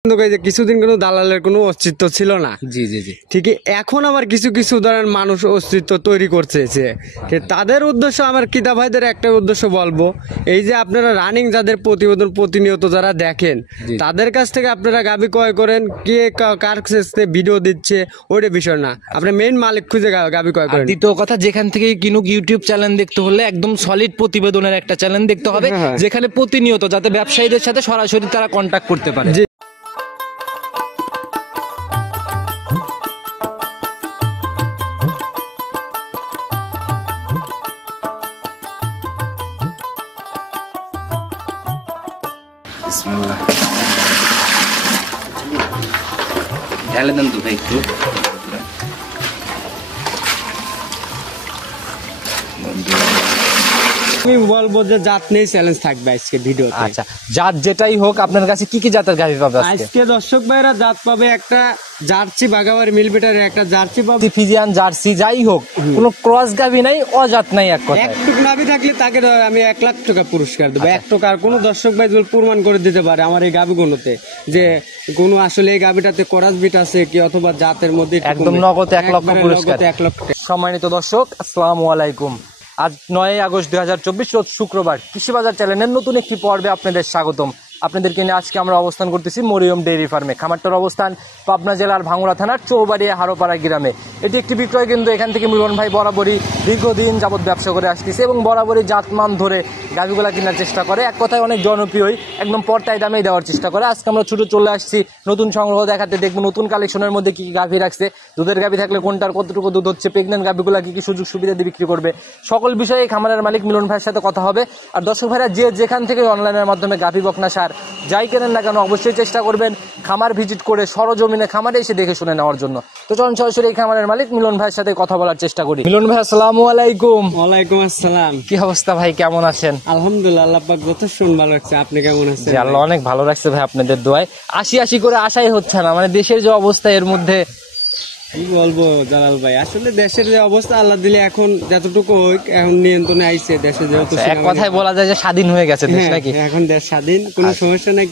কিছুদিন কোনো দালালের কোনো অস্তিত্ব ছিল না। জি জি জি ঠিকই এখন আবার কিছু কিছু ধরেন মানুষ অস্তিত্ব তৈরি করছে তাদের উদ্দেশ্য আমার কিতা ভাইদের একটা উদ্দেশ্য বলবো, এই যে আপনারা রানিং যাদের প্রতিবেদন প্রতিনিয়ত যারা দেখেন তাদের কাছ থেকে আপনারা গাবি ক্রয় করেন, কে কার কাছে ভিডিও দিচ্ছে ওইটা বিষয় না, আপনি মেইন মালিক খুঁজে গাবি ক্রয় করেন। দ্বিতীয় কথা, যেখান থেকে কিনুক ইউটিউব চ্যানেল দেখতে হলে একদম সলিড প্রতিবেদনের একটা চ্যানেল দেখতে হবে, যেখানে প্রতিনিয়ত যাতে ব্যবসায়ীদের সাথে সরাসরি তারা কন্ট্যাক্ট করতে পারে। ঢেলে দেন তো ভাই একটু। আমি বলবো যে জাত নেই চ্যালেঞ্জ থাকবে আজকে ভিডিও। আচ্ছা, জাত যেটাই হোক আপনার কাছে কি কি জাতের গাভী পাবে আজকে? দর্শক ভাইরা জাত পাবে একটা জার্সি বাগাবাড়ি মিলবিটারের একটা জার্সি পাবে, ফিজিয়ান জার্সি যাই হোক, কোনো ক্রস গাভী নাই, অজাত নাই, এক কথা একটুক নাভি থাকলে তাকে আমি 1 লাখ টাকা পুরস্কার দেবো। 1 টাকা আর কোনো দর্শক ভাই যদি প্রমাণ করে দিতে পারে আমার এই গাভীগুলোতে যে কোনো আসলে এই গাভীটাতে করাস বিট আছে কি অথবা জাতের মধ্যে, একদম নগদ 1 লক্ষ পুরস্কার। 1 লক্ষ টাকা। সম্মানিত দর্শক, আসসালামু আলাইকুম। আজ 9 আগস্ট 2024 রোজ শুক্রবার, কৃষি বাজার চ্যানেলের নতুন একটি পর্বে আপনাদের স্বাগতম। আপনাদেরকে নিয়ে আজকে আমরা অবস্থান করতেছি মরিয়ম ডেইরি ফার্মে। খামারটার অবস্থান পাবনা জেলার ভাঙ্গুড়া থানার চৌবাড়িয়া হারোপাড়া গ্রামে। এটি একটি বিক্রয় কেন্দ্র। এখান থেকে মিলন ভাই বরাবরই দীর্ঘদিন যাবত ব্যবসা করে আসতেছে এবং বরাবরই জাতমান ধরে গাভীগুলা কেনার চেষ্টা করে। এক কথায় অনেক জনপ্রিয়ই, একদম পর্তায় দামেই দেওয়ার চেষ্টা করে। আজকে আমরা ছুটে চলে আসছি নতুন সংগ্রহ দেখাতে, দেখবো নতুন কালেকশনের মধ্যে কি কি গাভী রাখছে, দুধের গাভী থাকলে কোনটার কতটুকু দুধ হচ্ছে, প্রেগনেন্ট গাভীগুলা কি কি সুযোগ সুবিধা দিয়ে বিক্রি করবে, সকল বিষয়ে খামারের মালিক মিলন ভাইয়ের সাথে কথা হবে। আর দর্শক ভাইরা যে যেখান থেকে অনলাইনের মাধ্যমে গাভী বকনা সার যাই কেনেন না কেন অবশ্যই চেষ্টা করবেন খামার ভিজিট করে সরজমিনে খামারে এসে দেখে শুনে নেওয়ার জন্য। তো চলুন সরাসরি এই খামারের মালিক মিলন ভাইয়ের সাথে কথা বলার চেষ্টা করি। মিলন ভাই, আসসালামু আলাইকুম। ওয়ালাইকুম আসসালাম। কি অবস্থা ভাই, কেমন আছেন? আলহামদুলিল্লাহ, আল্লাহ পাক যথেষ্ট ভালো রাখছে। আপনি কেমন আছেন? আল্লাহ অনেক ভালো রাখছে ভাই, আপনাদের দোয়ায়। আশি করে আশাই হচ্ছে না, মানে দেশের যে অবস্থা এর মধ্যে কি বলবো জালাল ভাই, আসলে দেশের যে অবস্থা আল্লাহ দিলে এখন যতটুকু এখন নিয়ন্ত্রণে আইছে দেশে, যেহেতু এক কথায় বলা যায় যে স্বাধীন হয়ে গেছে দেশ নাকি? এখন দেশ স্বাধীন, কোনো সমস্যা নাই।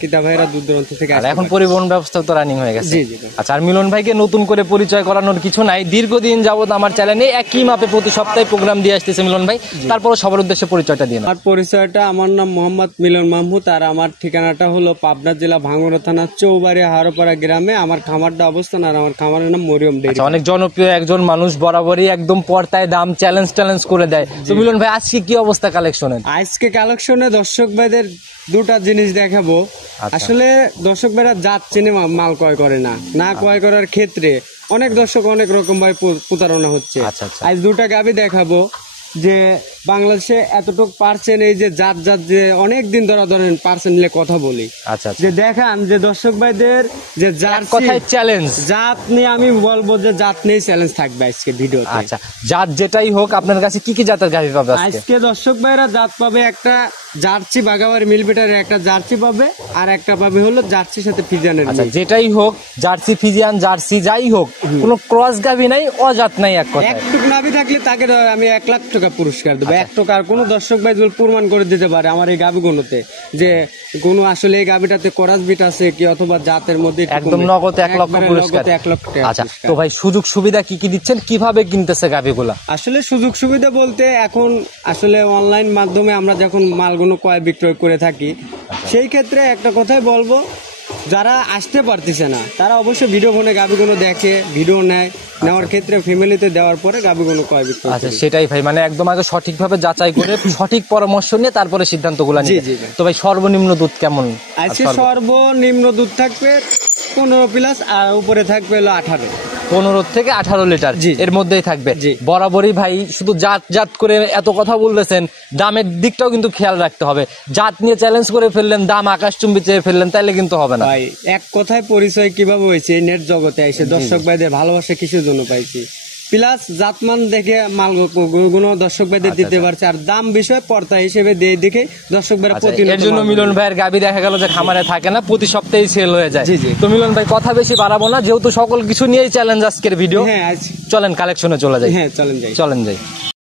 কিতা ভাইরা দূর দূরান্ত থেকে আসে, এখন পরিবহন ব্যবস্থা তো রানিং হয়ে গেছে। জি জি। আচ্ছা, আর মিলন ভাইকে নতুন করে পরিচয় করানোর কিছু নাই, দীর্ঘদিন যাবত আমার চ্যানেলে একই মাপে প্রতি সপ্তাহে প্রোগ্রাম দিয়ে আসতেছে মিলন ভাই। তারপরে সবার উদ্দেশ্যে পরিচয়টা দিন। আমার পরিচয়টা, আমার নাম মোহাম্মদ মিলন মাহমুদ, আর আমার ঠিকানাটা হলো পাবনা জেলা ভাঙ্গুড়া থানা চৌবাড়িয়া হারোপাড়া গ্রামে আমার খামারটা অবস্থান, আর আমার খামারের নাম মরিয়ম ডেইরি। অনেক জনপ্রিয় একজন মানুষ, বরাবরই একদম পর্তায় দাম চ্যালেঞ্জ করে দেয়। তো মিলন ভাই, আজকে কি অবস্থা কালেকশনের? আজকে কালেকশনে দর্শক ভাইদের দুটা জিনিস দেখাবো। আসলে দর্শক ভাইরা জাত চিনে মাল ক্রয় করে না ক্রয় করার ক্ষেত্রে অনেক দর্শক অনেক রকম ভাবে প্রতারণা হচ্ছে। আজ দুটা গাভী দেখাবো যে বাংলাদেশে এতটুকু পার্সেন্ট, এই যে জাত যে অনেক দিন ধরেন পার্সেন্ট নিয়ে কথা বলি, যে দেখান যে দর্শক ভাইদের যে জাত নিয়ে আমি বলবো যে জাত নিয়ে চ্যালেঞ্জ থাকবে আজকে ভিডিও। আচ্ছা, জাত যেটাই হোক আপনার কাছে কি কি জাতের গাভী পাবে আজকে? দর্শক ভাইরা জাত পাবে একটা জার্সি বাগাবাড়ি মিলবিটারের একটা জার্সি পাবে, আর একটা পাবে হলো জার্সির সাথে ফিজিয়ানের। আচ্ছা, যেটাই হোক, জার্সি ফিজিয়ান জার্সি যাই হোক, কোনো ক্রস গাভী নাই, অজাত নাই, এক কথা একটুক নাভি থাকলে তাকে আমি 1 লাখ টাকা পুরস্কার দেবো। 1 টাকা আর কোনো দর্শক ভাই যদি প্রমাণ করে দিতে পারে আমার এই গাভীগুলোতে যে কোনো আসলে এই গাভীটাতে করাস বিট আছে কি অথবা জাতের মধ্যে, একদম নগদ 1 লক্ষ পুরস্কার। 1 লক্ষ টাকা। আচ্ছা, তো ভাই সুযোগ সুবিধা কি কি দিচ্ছেন, কিভাবে কিনতেছে গাভীগুলা? আসলে সুযোগ সুবিধা বলতে এখন আসলে অনলাইন মাধ্যমে আমরা যখন মালগুলো ক্রয় বিক্রয় করে থাকি, সেই ক্ষেত্রে একটা কথাই বলবো, যারা আসতে পারতেছে না তারা অবশ্যই ভিডিও ফোনে গাভীগুলো দেখে, ভিডিও নেওয়ার ক্ষেত্রে ফ্যামিলিতে দেওয়ার পরে গাভীগুলো ক্রয় বিক্রয়। আচ্ছা, সেটাই ভাই, মানে একদম আগে সঠিকভাবে যাচাই করে সঠিক পরামর্শ নিয়ে তারপরে সিদ্ধান্তগুলো নিয়ে। তো ভাই সর্বনিম্ন দুধ কেমন আজকে? সর্বনিম্ন দুধ থাকবে 15 প্লাস, আর উপরে থাকবে হলো 18। 15 থেকে 18 লিটার এর মধ্যেই থাকবে। বরাবরই ভাই শুধু জাত করে এত কথা বলতেছেন, দামের দিকটাও কিন্তু খেয়াল রাখতে হবে। জাত নিয়ে চ্যালেঞ্জ করে ফেললেন, দাম আকাশচুম্বী চেয়ে ফেললেন, তাইলে কিন্তু হবে না ভাই। এক কথায় পরিচয় কিভাবে হয়েছে, এই নেট জগতে এসে দর্শক ভাইদের ভালোবাসা কিসের জন্য পাইছি, প্লাস জাতমান দেখে মাল গুলো দর্শক ভাইদের দিতে পারছে, আর দাম বিষয় পর্তা হিসেবে দিয়ে দেখে দর্শক ভাইরা এর জন্য মিলন ভাইয়ের গাভী দেখা গেল যে খামারে থাকে না, প্রতি সপ্তাহে সেল হয়ে যায়। তো মিলন ভাই কথা বেশি বাড়াবো না, যেহেতু সকল কিছু নিয়েই চ্যালেঞ্জ আজকের ভিডিও। চলেন কালেকশনে চলে যাই। হ্যাঁ চলেন যাই।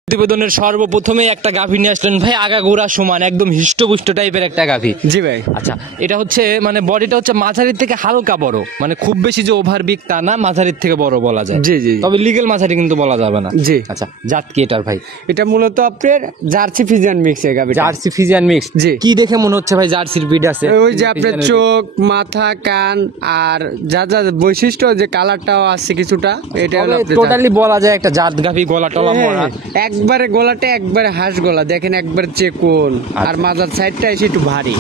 প্রতিবেদনের সর্বপ্রথমে একটা গাভী নিয়ে আসলেন ভাই, আগাগোড়া সমান একদম হিষ্টপুষ্ট টাইপের একটা গাভী। জি ভাই। আচ্ছা, এটা হচ্ছে মানে বডিটা হচ্ছে মাঝারির থেকে হালকা বড়, মানে খুব বেশি যে ওভার বিগ তা না, মাঝারির থেকে বড় বলা যায়। জি জি। তবে লিগেল মাঝারি কিন্তু বলা যাবে না। জি। আচ্ছা, জাত কি এটার ভাই? এটা মূলত আপনার জার্সি ফিজিয়ান মিক্স এর গাভী। Jersey Friesian mix. জি। কি দেখে মনে হচ্ছে ভাই জার্সির ব্রিড আছে? ওই যে আপনার চোখ, মাথা, কান আর যা যা বৈশিষ্ট্য, যে কালারটাও আছে কিছুটা, এটা হলো আপনার টোটালি বলা যায় একটা জাত গাভী, গলা টলা মরা। একবারে গলাটা একবারে হাঁস গলা, দেখেন একবার চেকুন, আর মাজার সাইডটা এসে একটু ভারী।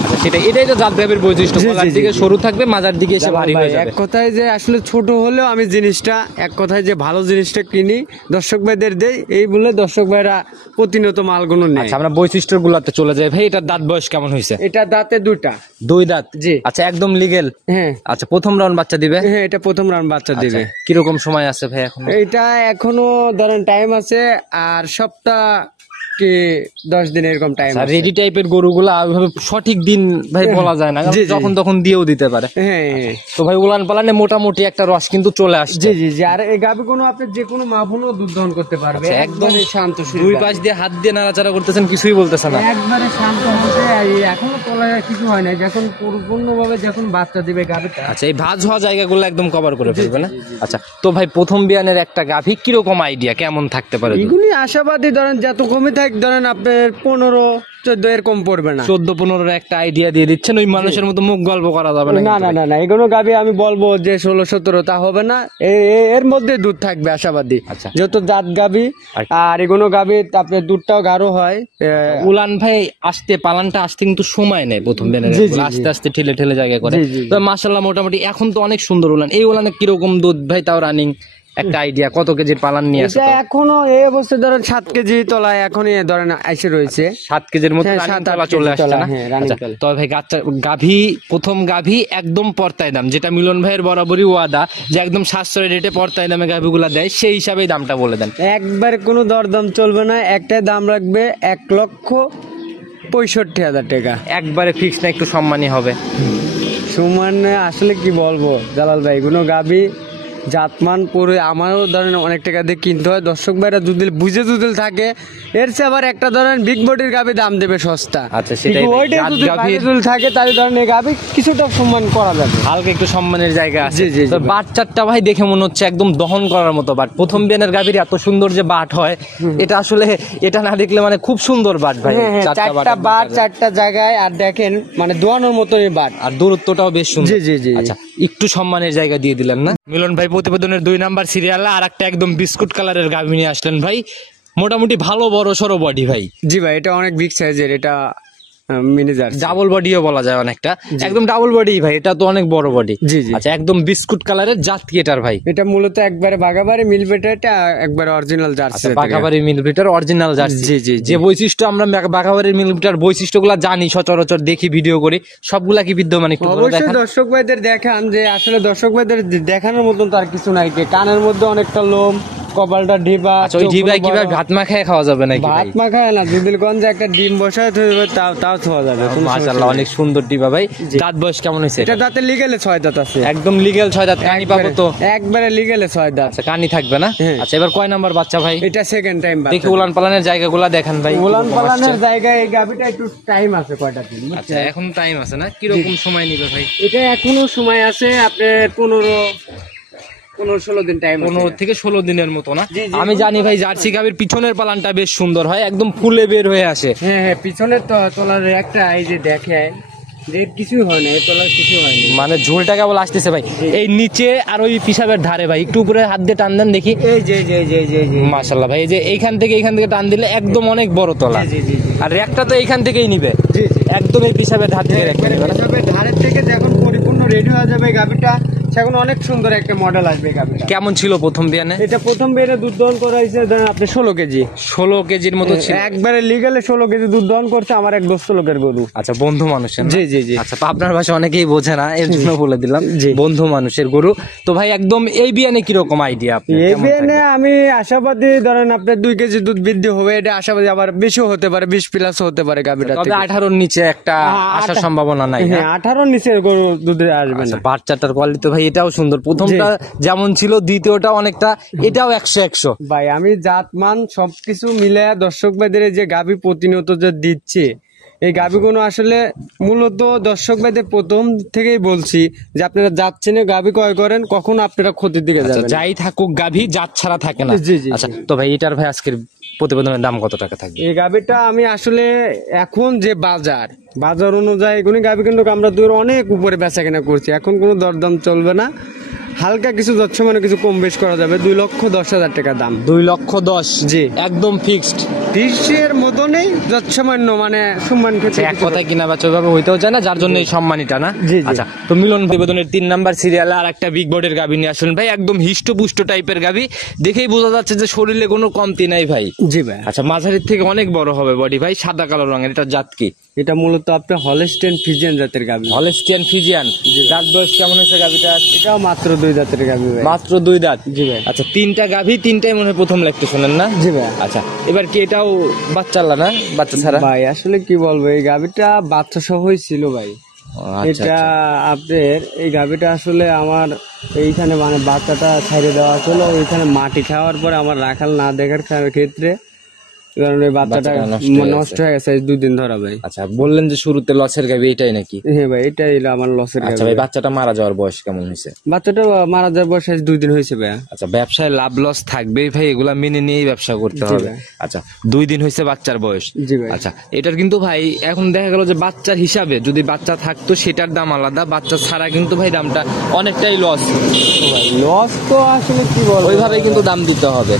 এটাই তো জাত গাভীর বৈশিষ্ট্য, জি, জি, গলার জি, দিকে জি। সরু থাকবে, মাজার দিকে এসে ভারী হয়ে যাবে। এক কথায় যে আসলে ছোট হলেও আমি জিনিসটা, এক কথায় যে ভালো জিনিসটা কিনি, দর্শক ভাইদের দেই, এই বলে দর্শক ভাইরা প্রতিনিয়ত মালগুলো নেয়। আচ্ছা, আমরা বৈশিষ্ট্য গুলাতে চলে যাই ভাই। এটার দাঁত বয়স কেমন হয়েছে? এটা দাঁতে দুটা। দুই দাঁত। জি। আচ্ছা, একদম লিগেল। হ্যাঁ আচ্ছা, প্রথম রাউন্ড বাচ্চা দিবে? হ্যাঁ, এটা প্রথম রাউন্ড বাচ্চা দিবে। আচ্ছা, কিরকম সময় আছে ভাই এখন? এটা এখনো ধরেন টাইম আছে, আর সপ্তাহ কি 10 দিন এরকম টাইম আছে। রেডি টাইপের গরুগুলা ওইভাবে সঠিক দিন ভাই বলা যায় না, কারণ জি, জি। যখন তখন দিয়েও দিতে পারে। হ্যাঁ হ্যাঁ। তো ভাই উলান পালানে মোটামুটি একটা রস কিন্তু চলে আসছে। জি জি জি। আর এই গাভী কোনো আপনি যে কোনো মাফুনও দুধ দহন করতে পারবে। আচ্ছা, একদম একদম শান্ত সুর। দুই পাশ দিয়ে হাত দিয়ে নাড়াচাড়া করতেছেন, কিছুই বলতেছে না। একবারে শান্ত হতে, এখনো তলায় কিছু হয় না, যখন পরিপূর্ণভাবে যখন বাচ্চা দিবে গাভীটা। আচ্ছা, এই ভাঁজ হওয়া জায়গাগুলো একদম কভার করে ফেলবে না? আচ্ছা, তো ভাই প্রথম বিয়ানের একটা গাভী কিরকম আইডিয়া, কেমন থাকতে পারে? এগুলি আশাবাদী, ধরেন যত কমে থাক, ধরেন আপনার 15-14 এর কম পড়বে না। 14-15 একটা আইডিয়া দিয়ে দিচ্ছেন, ওই মানুষের মতো মুখ গল্প করা যাবে না। না না না না, এগুলো গাভী আমি বলবো যে 16-17 তা হবে না, এর মধ্যে দুধ থাকবে আশাবাদী। আচ্ছা। যত জাত গাভী, আর এগুলো গাভী আপনার দুধটাও গাঢ় হয়। উলান ভাই আসতে, পালানটা আসতে কিন্তু সময় নেই প্রথম বিয়ানের, জি, জি, জি। আস্তে আস্তে ঠেলে ঠেলে জায়গা করে। জি, জি, জি। তো মাশাআল্লাহ মোটামুটি এখন তো অনেক সুন্দর উলান। এই উলানে কিরকম দুধ ভাই তাও রানিং একটা আইডিয়া, কত কেজির পালান নিয়ে আসে? এটা এখনো এই অবস্থায় ধরেন 7 কেজি তলায় এখনই ধরেন আইসে রয়েছে। 7 কেজির মতো হ্যাঁ, রানিং 7-8 তলা চলে কেজি আসছে তলা, না? হ্যাঁ, রানিং আচ্ছা, তলা। তবে ভাই গাভী, প্রথম গাভী একদম পর্তায় দাম, যেটা মিলন ভাইয়ের বরাবরই ওয়াদা যে একদম সাশ্রয় রেটে পর্তায় দামে গাভীগুলা দেয়, সেই হিসাবেই দামটা বলে দেন। একবারে কোনো দরদাম চলবে না, একটাই দাম রাখবে 1,65,000 টাকা। একবারে ফিক্স না, একটু সম্মানই হবে। সমান আসলে কি বলবো জালাল ভাই, কোনো গাভী জাতমান পরে আমারও ধরেন অনেক টাকা দিয়ে কিনতে হয়। দর্শক ভাইরা দুদিল বুঝে দুদিল থাকে, এর চেয়ে আবার একটা ধরেন বিগ বডির গাভী দাম দেবে সস্তা। আচ্ছা, সেটাই কিন্তু ভাই। ওইটাই জাত যদি গাভীর- বাইরে দুল থাকে, তাহলে ধরেন এই গাভী কিছুটা সম্মান করা যাবে। হালকা একটু সম্মানের জায়গা আছে। জি, জি, জি। তো বাচ্চাটা ভাই দেখে মনে হচ্ছে একদম দহন করার মতো বাট। প্রথম বিয়ানের গাভীর এত সুন্দর যে বাট হয়, এটা আসলে এটা না দেখলে মানে খুব সুন্দর বাট ভাই। হ্যাঁ হ্যাঁ, চারটা চারটা বাট বার, চারটা জায়গায়, আর দেখেন মানে দোয়ানোর মতনই বাট। আর দূরত্বটাও বেশ সুন্দর। জি, জি, জি। আচ্ছা, একটু সম্মানের জায়গা দিয়ে দিলেন না? মিলন ভাই প্রতিবেদনের 2 নাম্বার সিরিয়ালে আর একটা একদম বিস্কুট কালারের গাভী নিয়ে আসলেন ভাই, মোটামুটি ভালো বড় সরো বডি ভাই। জি ভাই, এটা অনেক বিগ সাইজের, এটা মিনি জার্সি। ডাবল বডিও বলা যায় অনেকটা, একদম ডাবল বডি ভাই, এটা তো অনেক বড় বডি। জি, জি। আচ্ছা, একদম বিস্কুট কালারের, জাত কি এটার ভাই? এটা মূলত একবারে বাগাবাড়ি মিলবেটা, এটা একবারে অরিজিনাল জার্সি। বাঘাবাড়ি মিলবিটার অরিজিনাল জার্সি। জি, জি, জি। যে বৈশিষ্ট্য আমরা বাঘাবাড়ির মিলবিটার বৈশিষ্ট্যগুলো জানি, সচরাচর দেখি, ভিডিও করি, সবগুলা কি বিদ্যমান একটু বলে অবশ্যই দেখান। দর্শক ভাইদের দেখান, যে আসলে দর্শক ভাইদের দেখানোর মতন তার কিছু নাই। কানের মধ্যে অনেকটা লোম, কপালটা ঢিবা। আচ্ছা, ওই জিবাই কিভাবে ভাত মাখায় খাওয়া যাবে নাকি ভাই? ভাত মাখায় না, দুদিলগঞ্জে একটা ডিম বসায় ধরবে, তাও খাওয়া যাবে। কোনো মাশাআল্লাহ, অনেক সুন্দর ডিবা ভাই। দাঁত বয়স কেমন হয়েছে? এটা দাঁতে লিগেলে 6 দাঁত আছে। একদম লিগেল 6 দাঁত। কানি পাবো তো? একবারে লিগেলে 6 দাঁত। আচ্ছা, কানি থাকবে না? হ্যাঁ। আচ্ছা, এবার কয় নাম্বার বাচ্চা ভাই? এটা সেকেন্ড টাইম দেখি উলান পালানের জায়গাগুলা দেখান ভাই। উলান কিরকম পালানের আসছে? জায়গায় এই গাভিটা একটু টাইম আছে, কয়টা দিন। আচ্ছা, এখন টাইম আছে না? কিরকম সময় নিবে ভাই? এটা এখনো সময় আছে আপনার 15-16 দিন টাইম। 15 থেকে 16 দিনের মতো না? জি, জি। আমি জানি ভাই জার্সি গাভীর পিছনের পালানটা বেশ সুন্দর হয়, একদম ফুলে বের হয়ে আসে। হ্যাঁ হ্যাঁ, পিছনের তলার একটা এই যে দেখে যে কিছুই হয় না, এই তলার কিছু হয়নি। মানে ঝোলটা কেবল আসতেছে ভাই। এই নিচে আর ওই পিসাবের ধারে ভাই একটু উপরে হাত দিয়ে টান দেন দেখি। এই যে যে যে যে যে মাশাআল্লাহ ভাই, এই যে এইখান থেকে টান দিলে একদম অনেক বড় তলা। জি, জি, জি। আর রেকটা তো এইখান থেকেই নিবে, জি জি। একদম এই পিসাবের ধার থেকে রেকটা নিবে না? এভাবে ধারের থেকে যখন পরিপূর্ণ রেডি হয়ে যাবে গাভিটা, সেখন অনেক সুন্দর একটা মডেল আসবে গাভিটা। কেমন ছিল প্রথম বিয়ানে? এটা প্রথম বেরে দুধ দহন করা হয়েছে ধরেন আপনি 16 কেজি। 16 কেজির মতো ছিল। একবারে লিগালে 16 কেজি দুধ দহন করছে আমার এক দোস্ত লোকের গরু। আচ্ছা, বন্ধু মানুষের না? জি, জি, জি। আচ্ছা, আপনার ভাষা অনেকেই বোঝে না, এর জন্য বলে দিলাম। জি। বন্ধু মানুষের গরু। তো ভাই একদম এই বিয়ানে কিরকম আইডিয়া আপনি? এই কেমন বিয়ানে থাকবে? আমি আশাবাদী, ধরেন আপনার 2 কেজি দুধ বৃদ্ধি হবে, এটা আশাবাদী। আবার বেশিও হতে পারে, 20 প্লাস হতে পারে গাভিটা তবে থেকে। 18-র নিচে একটা আসার সম্ভাবনা নাই না? হ্যাঁ, 18 নিচে গরু দুধে আসবে আচ্ছা, না। বাচ্চাটার কোয়ালিটি ভাই ভাই এটাও সুন্দর, প্রথমটা যেমন ছিল দ্বিতীয়টা অনেকটা, এটাও 100-100 ভাই আমি জাতমান সবকিছু মিলে দর্শক ভাইদের এই যে গাভী প্রতিনিয়ত যে দিচ্ছে, এই গাভীগুলো আসলে মূলত দর্শক ভাইদের প্রথম থেকেই বলছি যে আপনারা যাচ্ছেন গাভী ক্রয় করেন, কখন আপনারা ক্ষতির দিকে আচ্ছা, যাবেন। যাই থাকুক গাভী জাত ছাড়া থাকে না। জি, জি, আচ্ছা, জি। তো ভাই এটার ভাই আজকের প্রতিবেদনের দাম কত টাকা থাকবে? এই গাভীটা আমি আসলে এখন যে বাজার অনুযায়ী এগুলি গাভী কিন্তু আমরা দূর অনেক উপরে বেচা কেনা করছি, এখন কোনো দরদাম চলবে না, হালকা কিছু যাচ্ছে মানে কিছু কম বেশ করা যাবে। 2,10,000 টাকা দাম। 2,10,000 জি। একদম ফিক্সড। ত্রিশের মতনই যৎসামান্য মানে সম্মান ক্ষেত্রে এক কথায় কিনা বাচ্চা ওইভাবে হইতেও চায় না, যার জন্য এই সম্মানিটা না। জি, জি। আচ্ছা, তো মিলন প্রতিবেদনের 3 নাম্বার সিরিয়ালে আর একটা বিগ বডির গাভী নিয়ে আসলেন ভাই, একদম হিষ্টপুষ্ট টাইপের গাভী, দেখেই বোঝা যাচ্ছে যে শরীরে কোনো কমতি নাই ভাই। জি ভাই। আচ্ছা, মাঝারির থেকে অনেক বড় হবে বডি ভাই, সাদা কালো রঙের, এটা জাত কি? এটা মূলত আপনার হলস্টেইন ফ্রিজিয়ান জাতের গাভী। Holstein Friesian. দাঁত বয়স কেমন হয়েছে গাভীটা? এটাও মাত্র 2 জাতের গাভী ভাই। মাত্র 2 দাঁত। জি ভাই। আচ্ছা, 3টা গাভী, 3টাই মনে হয় প্রথম ল্যাকটেশনের না? জি ভাই। আচ্ছা, এবার কি এটাও বাচ্চালা না, বাচ্চা ছাড়া? ভাই আসলে কি বলবো, এই গাভীটা বাচ্চা সহই ছিল ভাই। আচ্ছা, এটা আপনার এই গাভীটা আসলে আমার এইখানে মানে বাচ্চাটা ছেড়ে দেওয়া ছিল, ওইখানে মাটি খাওয়ার পরে আমার রাখাল না দেখার ক্ষেত্রে, কারণ এই বাচ্চাটা বাচ্চাটা নষ্ট হয়ে নষ্ট হয়ে গেছে 2 দিন ধরা ভাই। আচ্ছা, বললেন যে শুরুতে লসের গাভী, এটাই নাকি? হ্যাঁ ভাই, এটাই হলো আমার লসের আচ্ছা গাভী। ভাই, বাচ্চাটা মারা যাওয়ার বয়স কেমন হয়েছে? বাচ্চাটা মারা যাওয়ার বয়স 2 দিন হয়েছে ভাই। আচ্ছা, ব্যবসায় লাভ লস থাকবেই ভাই, এগুলা মেনে নিয়েই ব্যবসা করতে জি হবে। ভাই। আচ্ছা, 2 দিন হয়েছে বাচ্চার বয়স। জি ভাই। আচ্ছা, এটার কিন্তু ভাই এখন দেখা গেল যে বাচ্চার হিসাবে যদি বাচ্চা থাকতো সেটার দাম আলাদা, বাচ্চা ছাড়া কিন্তু ভাই দামটা অনেকটাই লস। লস তো আসলে কি বলবো, ওইভাবে কিন্তু দাম দিতে হবে।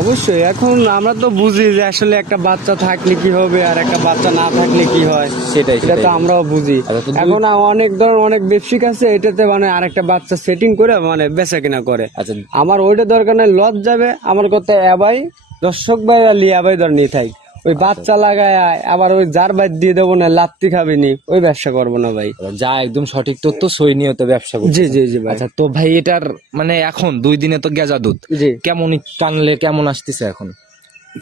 অবশ্যই। এখন আমরা তো বুঝি যে আসলে একটা বাচ্চা থাকলে কি হবে আর একটা বাচ্চা না থাকলে কি হয়, সেটাই, এটা তো সেটাই। আমরাও বুঝি। আচ্ছা, তো এখন অনেক ধরনের অনেক ব্যবসায়িক আছে এটাতে মানে আরেকটা বাচ্চা সেটিং করে মানে বেচা কিনা করে। আচ্ছা, আমার ওইটা দরকার নাই, লস যাবে আমার কথা এবাই দর্শক ভাই লিয়া ভাই ধর নিয়ে থাক, ওই বাচ্চা লাগায় আবার ওই যার বাইর দিয়ে দেবো না, লাত্তি খাবিনি, ওই ব্যবসা করবো না ভাই। যা একদম সঠিক তথ্য, সই নিয়ত ব্যবসা করছে। জি জি জি ভাই। আচ্ছা, তো ভাই এটার মানে এখন 2 দিনে তো গেজা দুধ জি কেমন টানলে কেমন আসতেছে এখন?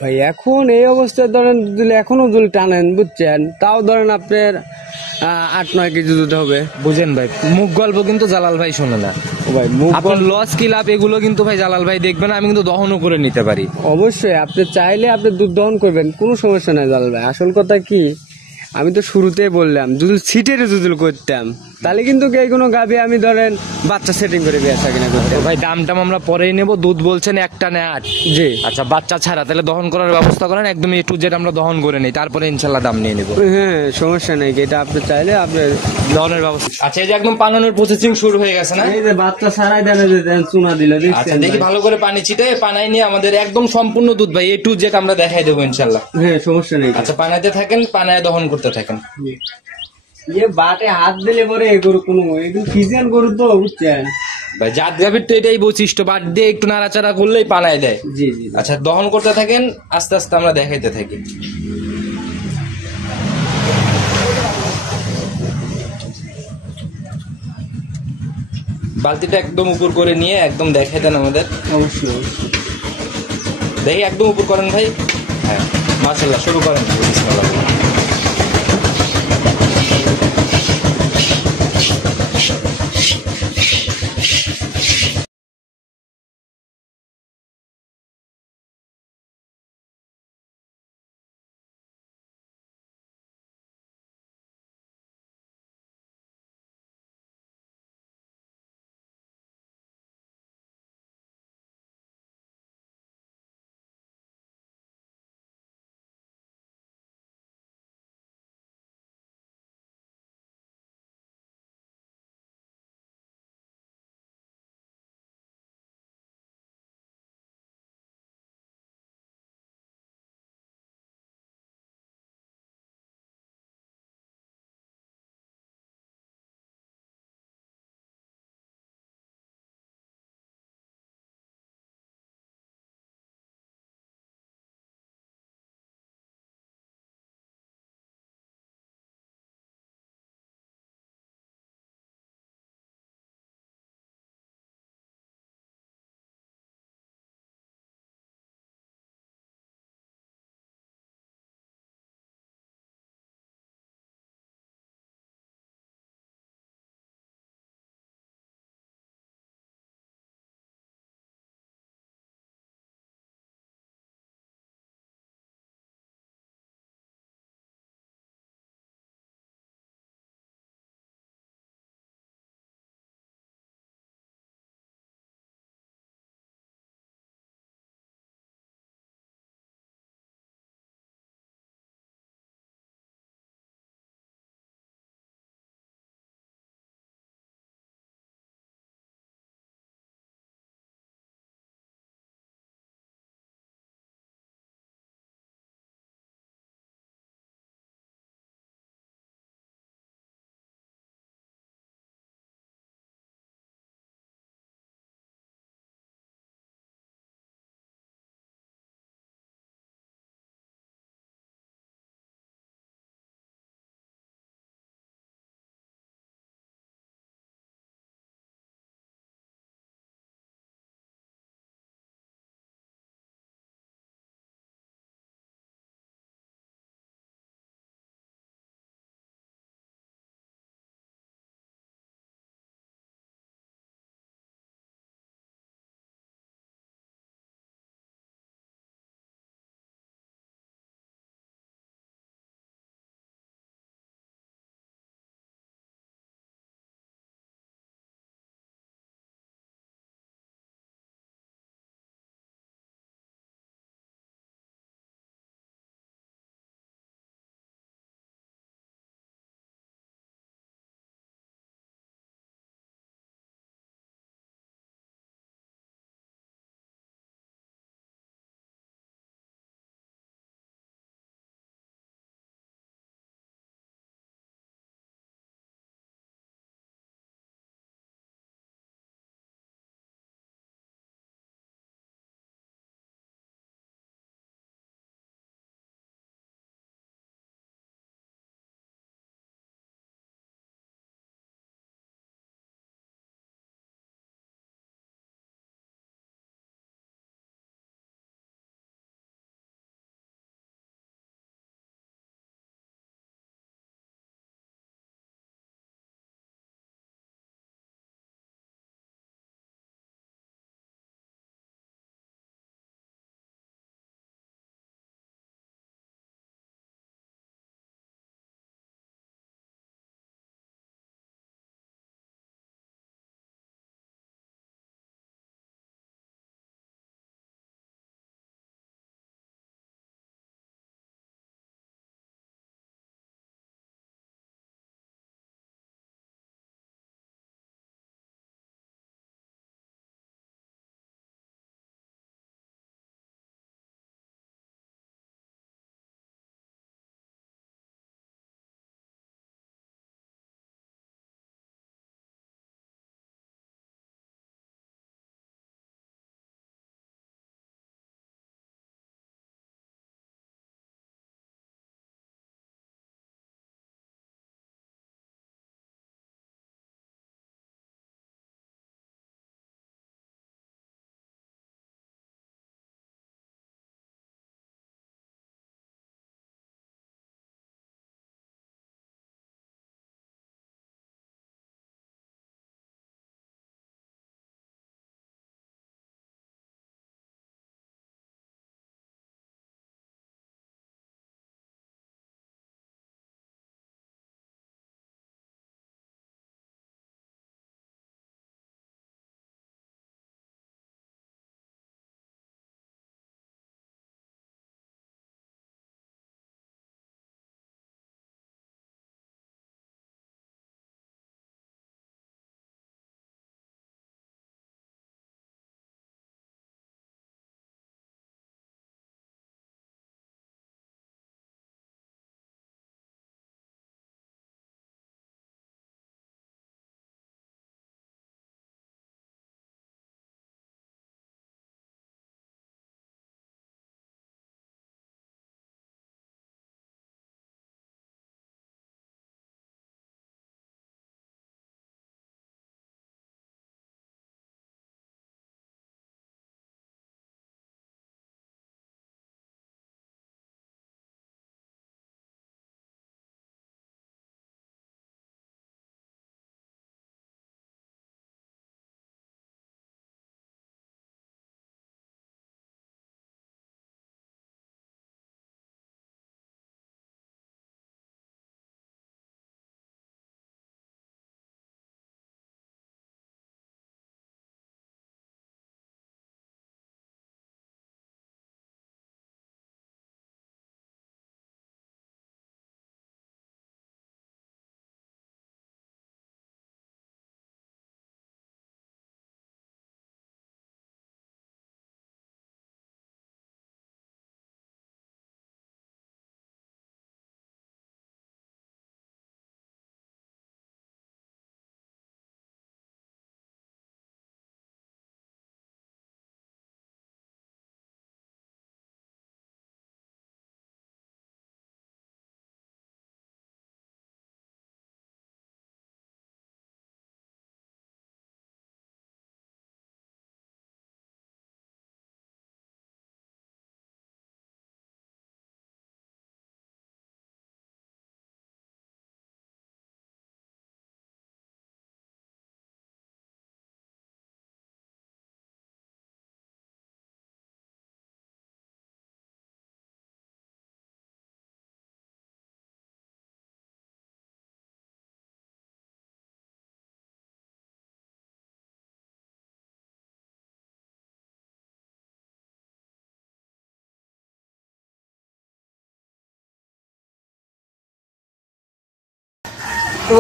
ভাই এখন এই অবস্থায় ধরেন যদি এখনো যদি টানেন বুঝছেন, তাও ধরেন আপনার 8-9 কেজি দুধ হবে। বুঝেন ভাই, মুখ গল্প কিন্তু জালাল ভাই শোনে না। ও ভাই মুখ আপনার লস কি লাভ এগুলো কিন্তু ভাই জালাল ভাই দেখবেন, আমি কিন্তু দহনও করে নিতে পারি। অবশ্যই আপনি চাইলে আপনি দুধ দহন করবেন, কোনো সমস্যা নাই জালাল ভাই। আসল কথা কি, আমি তো শুরুতেই বললাম যদি সিটের জুজুল করতাম তাহলে কিন্তু এই কোনো গাভী আমি ধরেন বাচ্চা সেটিং করে বেচা কিনা তো করতাম। ভাই দামটাম আমরা পরেই নেব, দুধ বলছেন একটা না 8। জি আচ্ছা, বাচ্চা ছাড়া তাহলে দহন করার ব্যবস্থা করেন, একদম A to Z আমরা দহন করে নেই, তারপরে ইনশাল্লাহ দাম নিয়ে নেব। হ্যাঁ সমস্যা নেই, এটা আপনি চাইলে আপনি দহনের ব্যবস্থা। আচ্ছা, এই যে একদম পানানোর প্রসেসিং শুরু হয়ে গেছে না? এই যে বাচ্চা ছাড়াই দেন, যে দেন চুনা দিল আচ্ছা, দেখছেন দেখি ভাই? ভালো করে পানি ছিটে পানাই নিয়ে আমাদের একদম সম্পূর্ণ দুধ ভাই A to Z আমরা দেখাই দেবো ইনশাল্লাহ। হ্যাঁ সমস্যা নেই। আচ্ছা, পানাইতে থাকেন, পানায় দহন করতে থাকেন। ইয়ে বাটে হাত দিলে পরে এ গরু কোনো এগুলো ফিজিয়ান গরু তো বুঝছেন ভাই জাত গাভীর তো এটাই বৈশিষ্ট্য, বাট দিয়ে একটু নাড়াচাড়া করলেই পানায় দেয়। জি জি। আচ্ছা, দহন করতে থাকেন, আস্তে আস্তে আমরা দেখাইতে থাকি। বালতিটা একদম উপর করে নিয়ে একদম দেখাই দেন আমাদের। অবশ্যই। দেখি একদম উপর করেন ভাই। হ্যাঁ, মাশাআল্লাহ, শুরু করেন। বিসমিল্লাহ।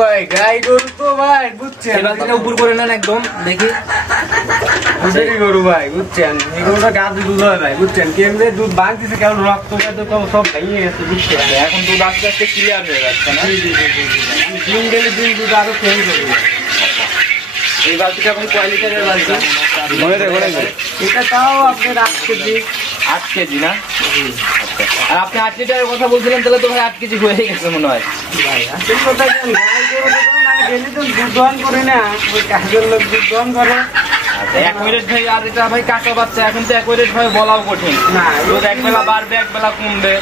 ভাই গাই গরু তো ভাই বুঝছেন, এই বালতিটা উপর করে নেন একদম দেখি। দুধেরই গরু ভাই বুঝছেন, এই গরুটা গাছে দুধ হয় ভাই বুঝছেন, কেমনে দুধ ভাঙতেছে কেমন রক্ত তো সব ভেঙে গেছে বুঝছেন। এখন দুধ আস্তে আস্তে ক্লিয়ার হয়ে যাচ্ছে না? দিন গেলে দিন দুধ আরো চেঞ্জ হবে। এই বালতিটা এখন কয় লিটারের বালতি? এটা তাও আপনার 8 কেজি। 8 কেজি না? আর আপনি 8 লিটারের কথা বলছিলেন, তাহলে তো ভাই 8 কেজি হয়ে গেছে মনে হয়। ভাই আসল কথা কি, গাই গরু তো আমি ডেলি তো দুধ দহন করি না, ওই কাজের লোক দুধ দহন করে। অ্যাকুরেট ভাই, আর এটা ভাই কাঁচা বাচ্চা, এখন তো অ্যাকুরেট ভাবে বলাও কঠিন। না, দুধ একবেলা বাড়বে একবেলা কমবে।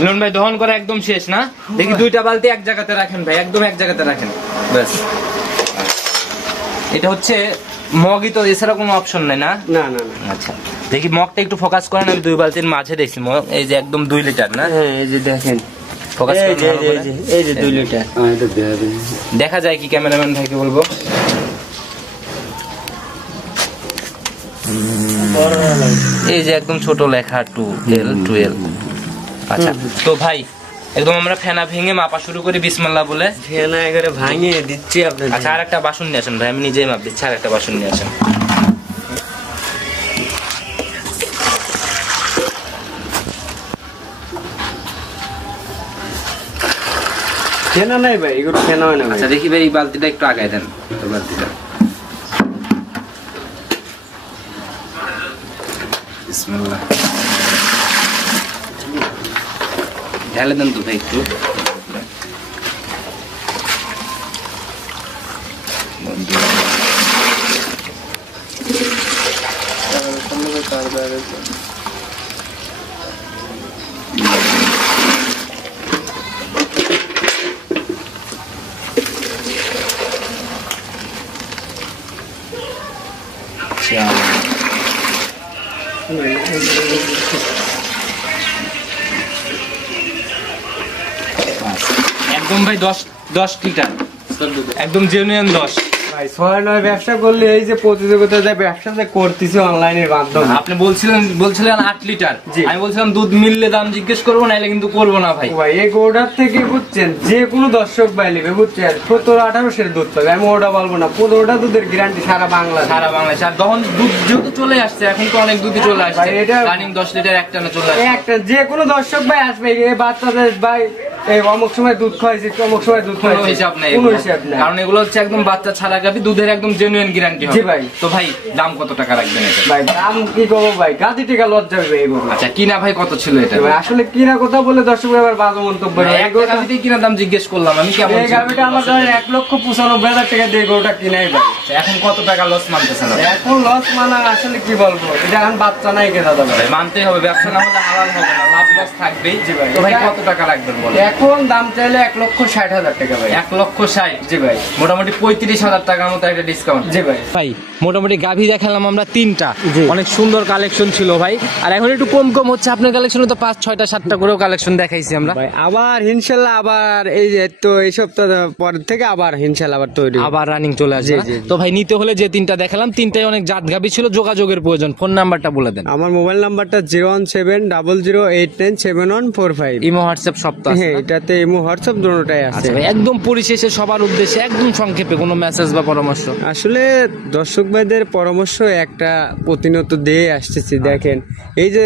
মিলন ভাই দহন করা একদম শেষ না? দেখি দুইটা বালতি এক জায়গাতে রাখেন ভাই, একদম এক জায়গাতে রাখেন ব্যাস। এটা হচ্ছে মগই তো, এছাড়া কোনো অপশন নাই না? না না না। আচ্ছা দেখি মগটা একটু ফোকাস করেন, আমি 2 বালতির মাঝে দেখছি মগ, এই যে একদম 2 লিটার না? হ্যাঁ এই যে দেখেন, ফোকাস এই করেন যে ভালো করে। এই যে 2 লিটার। দেখা যায় কি ক্যামেরাম্যান ভাইকে বলবো? এই যে একদম ছোট লেখা 2L। আচ্ছা তো ভাই একদম আমরা ফেনা ভেঙে মাপা শুরু করি বিসমিল্লাহ বলে। ফেনা একেবারে ভাঙিয়ে দিচ্ছি আপনাদের। আচ্ছা আর একটা বাসন নিয়ে আসেন ভাই, আমি নিজেই মাপ দিচ্ছি, আর একটা বাসন নিয়ে আসেন। ফেনা নাই ভাই, এগুলো ফেনা হয় না ভাই। আচ্ছা দেখি ভাই এই বালতিটা একটু আগায় দেন, এই বালতিটা। বিসমিল্লাহ। ঢেলে দেন তো ভাই একটু। একদম ভাই 10 লিটার একদম জেনুইন 10। ভাই 6-9 ব্যবসা করলে এই যে প্রতিযোগিতা যে ব্যবসা যে করতেছে অনলাইনের মাধ্যমে, আপনি বলছিলেন 8 লিটার, জি। আমি বলছিলাম দুধ মিললে দাম জিজ্ঞেস করবো, নাইলে কিন্তু করবো না ভাই। ভাই এই গোড়ার থেকে বুঝছেন যে কোনো দর্শক ভাই নেবে বুঝছেন 17-18 দুধ পাবে। আমি ওটা বলবো না, 15টা দুধের গ্যারান্টি সারা বাংলাদেশ। সারা বাংলাদেশ। আর তখন দুধ যেহেতু চলে আসছে, এখন তো অনেক দুধই চলে আসছে, ভাই, এটা- রানিং 10 লিটার একটানা চলে আসছে। একটা যে কোনো দর্শক ভাই আসবে এই বাচ্চাদের ভাই এই অমুক সময় দুধ খাইছে, অমুক সময় দুধ কোনো খাইছে, হিসাব নেই, কোনো হিসাব নেই। কারণ এগুলো হচ্ছে একদম বাচ্চা ছাড়া গাভী, দুধের একদম জেনুইন গ্যারান্টি জি হবে। ভাই। তো ভাই দাম কত টাকা রাখবেন এটা? ভাই দাম কি করবো ভাই, গাদি টিকা লজ্জা হবে এই গরু। আচ্ছা কিনা ভাই কত ছিল এটা? ভাই আসলে কিনা কথা বলে দর্শক ভাই আবার বাজে মন্তব্য করে। এক গাভীতেই কিনা দাম জিজ্ঞেস করলাম আমি, কেমন এই গাভিটা আমার 1,95,000 টাকা দিয়ে গরুটা কিনাই ভাই। এখন কত টাকা লস মানতেছেন আপনি? এখন লস মানা আসলে কি বলবো, এটা এখন বাচ্চা নাই কেনা যাবে। ভাই মানতেই হবে, ব্যবসা না হলে হালাল হবে না, লাভ লস থাকবেই। জি ভাই। তো ভাই কত টাকা রাখবেন বলেন? এখন দাম চাইলে 1,60,000 টাকা ভাই। 1,60,000। জি ভাই। মোটামুটি 35,000 টাকার মতো একটা ডিসকাউন্ট। জি ভাই। ভাই মোটামুটি গাভী দেখালাম আমরা 3টা, জি। অনেক সুন্দর কালেকশন ছিল ভাই। আর এখন একটু কম কম হচ্ছে, আপনার কালেকশনে তো 5, 6টা, 7টা করেও কালেকশন দেখাইছি আমরা। ভাই আবার ইনশাল্লাহ আবার এই যে তো এই সপ্তাহ পর থেকে আবার ইনশাল্লাহ আবার তৈরি হবে। আবার রানিং চলে আসবে জি, না? জি। তো ভাই নিতে হলে যে 3টা দেখালাম, 3টাই অনেক জাত গাভী ছিল, যোগাযোগের প্রয়োজন। ফোন নাম্বারটা বলে দেন। আমার মোবাইল নাম্বারটা 01700897145। ইমো হোয়াটসঅ্যাপ সব তো আছে হ্যাঁ না? এটাতে ইমো হোয়াটসঅ্যাপ দুটোটাই আছে। আচ্ছা ভাই, একদম পরিশেষে সবার উদ্দেশ্যে একদম সংক্ষেপে কোনো মেসেজ বা পরামর্শ? আসলে দর্শক ভাইদের পরামর্শ একটা প্রতিনিয়ত দিয়ে আসতেছি। দেখেন এই যে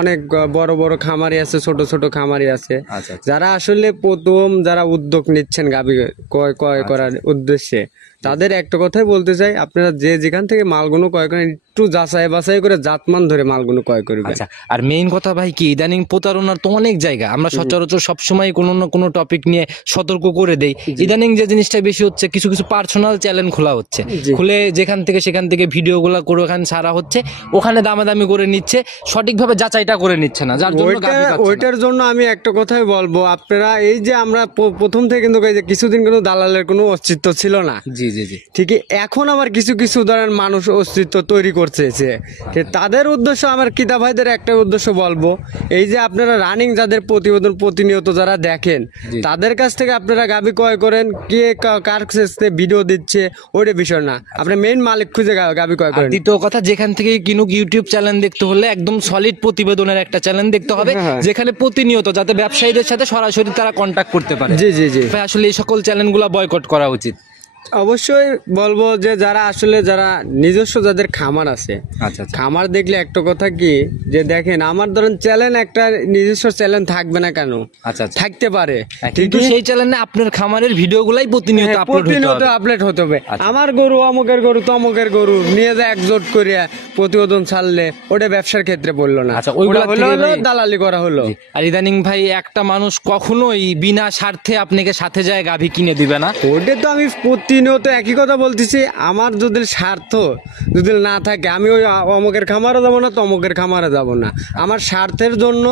অনেক বড় বড় খামারি আছে, ছোট ছোট খামারি আছে, আচ্ছা, আচ্ছা। যারা আসলে প্রথম যারা উদ্যোগ নিচ্ছেন গাভী ক্রয় করার উদ্দেশ্যে, তাদের একটা কথাই বলতে চাই, আপনারা যে যেখান থেকে মালগুলো ক্রয় করেন একটু যাচাই বাছাই করে জাতমান ধরে মালগুলো ক্রয় করবেন। আচ্ছা আর মেইন কথা ভাই কি, ইদানিং প্রতারণার তো অনেক জায়গা, আমরা সচরাচর সবসময় কোনো না কোনো টপিক নিয়ে সতর্ক করে দেই। ইদানিং যে জিনিসটা বেশি হচ্ছে, কিছু কিছু পার্সোনাল চ্যানেল খোলা হচ্ছে, জি। খুলে যেখান থেকে সেখান থেকে ভিডিওগুলো করে ওখানে ছাড়া হচ্ছে, ওখানে দামাদামি করে নিচ্ছে, সঠিকভাবে যাচাইটা করে নিচ্ছে না, যার জন্য গাভী পাচ্ছে না। ওইটার জন্য আমি একটা কথাই বলবো, আপনারা এই যে আমরা প্রথম থেকে কিন্তু এই যে কিছুদিন কিন্তু দালালের কোনো অস্তিত্ব ছিল না, জি জি জি। ঠিকই এখন আবার কিছু কিছু ধরেন মানুষ অস্তিত্ব তৈরি করছে। তাদের উদ্দেশ্য, আমার কিতা ভাইদের একটা উদ্দেশ্য বলবো, এই যে আপনারা রানিং যাদের প্রতিবেদন প্রতিনিয়ত যারা দেখেন, তাদের কাছ থেকে আপনারা গাভী ক্রয় করেন, কে কার কাছে ভিডিও দিচ্ছে ওইটা বিষয় না, আপনি মেইন মালিক খুঁজে গাভী ক্রয় আর করেন। দ্বিতীয় কথা, যেখান থেকে কিনুক ইউটিউব চ্যানেল দেখতে হলে একদম সলিড প্রতিবেদনের একটা চ্যানেল দেখতে হবে, হ্যাঁ। যেখানে প্রতিনিয়ত যাতে ব্যবসায়ীদের সাথে সরাসরি তারা কন্ট্যাক্ট করতে পারে। জি জি জি। ভাই আসলে এই সকল চ্যানেলগুলো বয়কট করা উচিত। অবশ্যই বলবো যে যারা আসলে যারা নিজস্ব যাদের খামার আছে, আচ্ছা আচ্ছা। খামার দেখলে একটা কথা কি, যে দেখেন আমার ধরেন চ্যানেল একটা নিজস্ব চ্যানেল থাকবে না কেন, আচ্ছা আচ্ছা। থাকতে পারে, কিন্তু ঠিকই। সেই চ্যানেলে আপনার খামারের ভিডিওগুলাই প্রতিনিয়ত হ্যাঁ, আপলোড হতে প্রতিনিয়ত হবে। আপডেট হতে হবে। আচ্ছা। আমার গরু অমুকের গরু তমুকের গরু নিয়ে যায় একজোট করে প্রতিবেদন ছাড়লে ওটা ব্যবসার ক্ষেত্রে পড়লো না, আচ্ছা, ওইগুলা ওটা হলো থেকে হলো ভাই- দালালি করা হলো। আর ইদানিং ভাই একটা মানুষ কখনোই বিনা স্বার্থে আপনাকে সাথে যায় গাভী কিনে দিবে না। ওটা তো আমি প্রতি প্রতিনিয়ত একই কথা বলতেছি, আমার যদি স্বার্থ যদি না থাকে, আমি ওই অমুকের খামারে যাব না, তমুকের খামারে যাব না। আমার স্বার্থের জন্য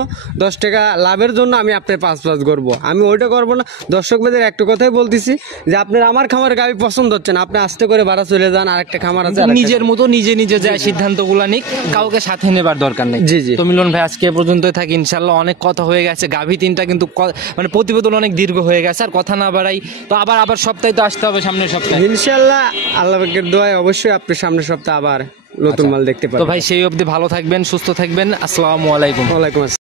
10 টাকা লাভের জন্য আমি আপনার পাঁচ করবো, আমি ওইটা করবো না। দর্শক ভাইদের একটা কথাই বলতেছি যে আপনার আমার খামারের গাভী পছন্দ হচ্ছে না, আপনি আস্তে করে ভাড়া চলে যান, আরেকটা খামার আছে, আরেকটা নিজের মতো নিজে নিজে যায় সিদ্ধান্তগুলো নিক, কাউকে সাথে নেবার দরকার নেই। জি, জি। তো মিলন ভাই আজকে এ পর্যন্তই থাকি, ইনশাল্লাহ অনেক কথা হয়ে গেছে, গাভী তিনটা কিন্তু মানে প্রতিবেদন অনেক দীর্ঘ হয়ে গেছে, আর কথা না বাড়াই। তো আবার সপ্তাহে তো আসতে হবে, সামনের সপ্তাহে ইনশাল্লাহ আল্লাহ পাকের দোয়ায় অবশ্যই আপনি সামনের সপ্তাহে আবার নতুন মাল দেখতে তো পাবেন। ভাই সেই অবধি ভালো থাকবেন, সুস্থ থাকবেন। আসসালামু আলাইকুম। ওয়ালাইকুম আসসালাম।